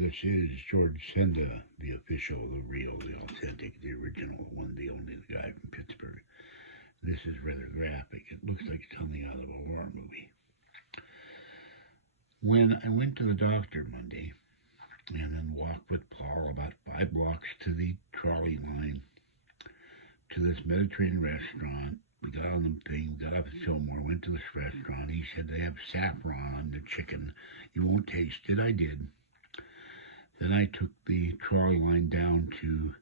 This is George Senda, the official, the real, the authentic, the original, the one, the only, the guy from Pittsburgh. This is rather graphic. It looks like something out of a horror movie. When I went to the doctor Monday and then walked with Paul about 5 blocks to the trolley line to this Mediterranean restaurant, we got on the thing, got off at Fillmore, went to this restaurant. He said they have saffron on the chicken. You won't taste it. I did. Then I took the trolley line down to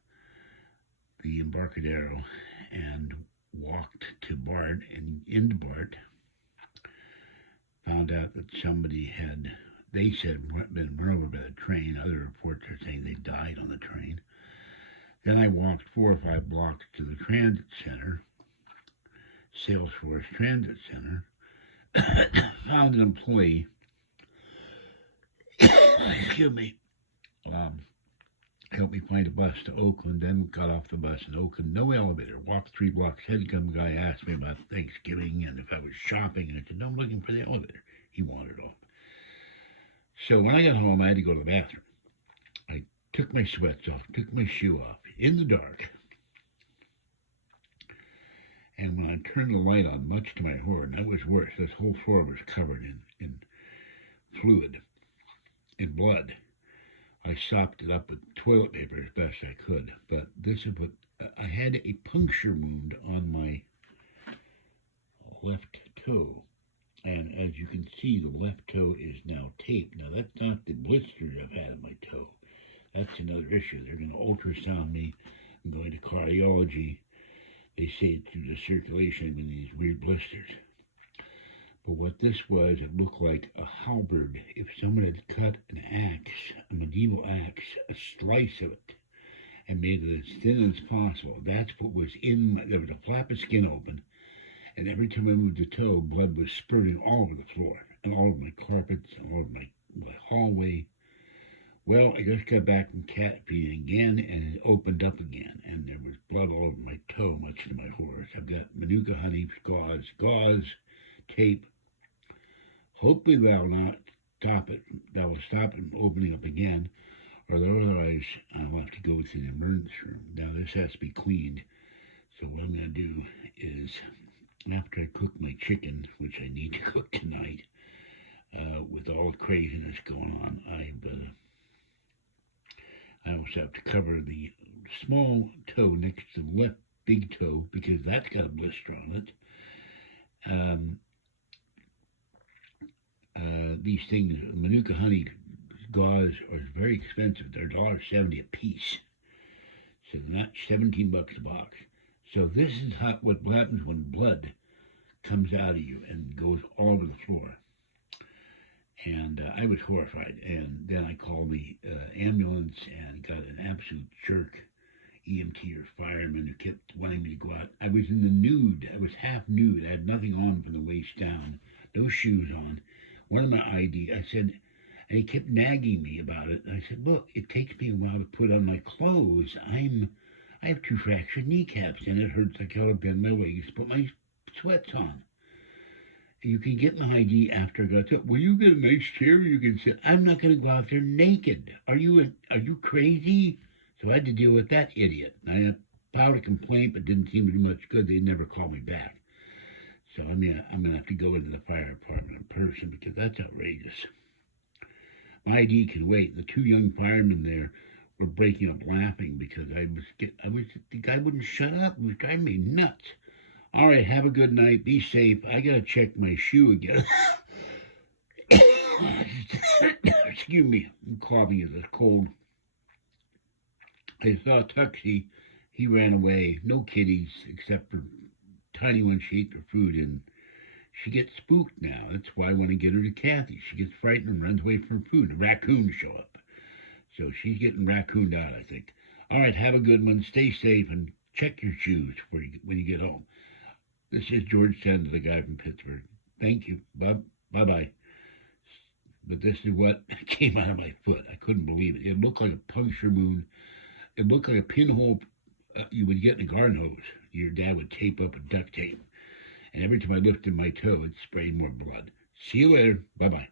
the Embarcadero and walked to BART, and into BART found out that somebody had, they said, been run over by the train. Other reports are saying they died on the train. Then I walked 4 or 5 blocks to the transit center, Salesforce Transit Center, found an employee, excuse me, helped me find a bus to Oakland, then got off the bus in Oakland, no elevator, walked 3 blocks, had come guy asked me about Thanksgiving and if I was shopping, and I said, no, I'm looking for the elevator. He wandered off. So when I got home, I had to go to the bathroom. I took my sweats off, took my shoe off, in the dark, and when I turned the light on, much to my horror, and that was worse, this whole floor was covered in fluid, in blood. I sopped it up with toilet paper as best I could, but this is what I had a puncture wound on my left toe, and as you can see, the left toe is now taped. Now that's not the blisters I've had on my toe. That's another issue. They're going to ultrasound me. I'm going to cardiology. They say it's through the circulation in these weird blisters. But what this was, it looked like a halberd. If someone had cut an axe, a medieval axe, a slice of it, and made it as thin as possible. That's what was in my, there was a flap of skin open, and every time I moved the toe, blood was spurting all over the floor, and all over my carpets, and all over my hallway. Well, I just got back from cat feeding again, and it opened up again, and there was blood all over my toe, much to my horror. I've got MANUKA honey, gauze, tape. Hopefully that will not stop it. That will stop it from opening up again, or otherwise I'll have to go to the emergency room. Now this has to be cleaned, so what I'm going to do is, after I cook my chicken, which I need to cook tonight, with all the craziness going on, I also have to cover the small toe next to the left big toe, because that's got a blister on it. These things, MANUKA honey gauze, are very expensive. They're $1.70 a piece. So that's $17 a box. So this is what happens when blood comes out of you and goes all over the floor. And I was horrified. And then I called the ambulance and got an absolute jerk EMT or fireman who kept wanting me to go out. I was in the nude. I was half nude. I had nothing on from the waist down. No shoes on. One of my ID, I said, and he kept nagging me about it. And I said, look, it takes me a while to put on my clothes. I have 2 fractured kneecaps, and it hurts like hell to bend my legs to put my sweats on. And you can get my ID after I got to, well, you get a nice chair you can sit. I'm not going to go out there naked. Are you crazy? So I had to deal with that idiot. I filed a complaint, but didn't seem to do much good. They never called me back. So I'm going to have to go into the fire department in person, because that's outrageous. My ID can wait. The 2 young firemen there were breaking up laughing because the guy wouldn't shut up. It was driving me nuts. All right, have a good night. Be safe. I got to check my shoe again. Excuse me. I'm coughing as it's cold. I saw Tuxie. He ran away. No kitties, except for tiny one she ate her food, and she gets spooked now. That's why I want to get her to Kathy. She gets frightened and runs away from her food. The raccoons show up. So she's getting raccooned out, I think. All right, have a good one. Stay safe, and check your shoes when you get home. This is George Senda, the guy from Pittsburgh. Thank you. Bye-bye. But this is what came out of my foot. I couldn't believe it. It looked like a puncture wound. It looked like a pinhole you would get in a garden hose. Your dad would tape up with duct tape. And every time I lifted my toe, it sprayed more blood. See you later. Bye-bye.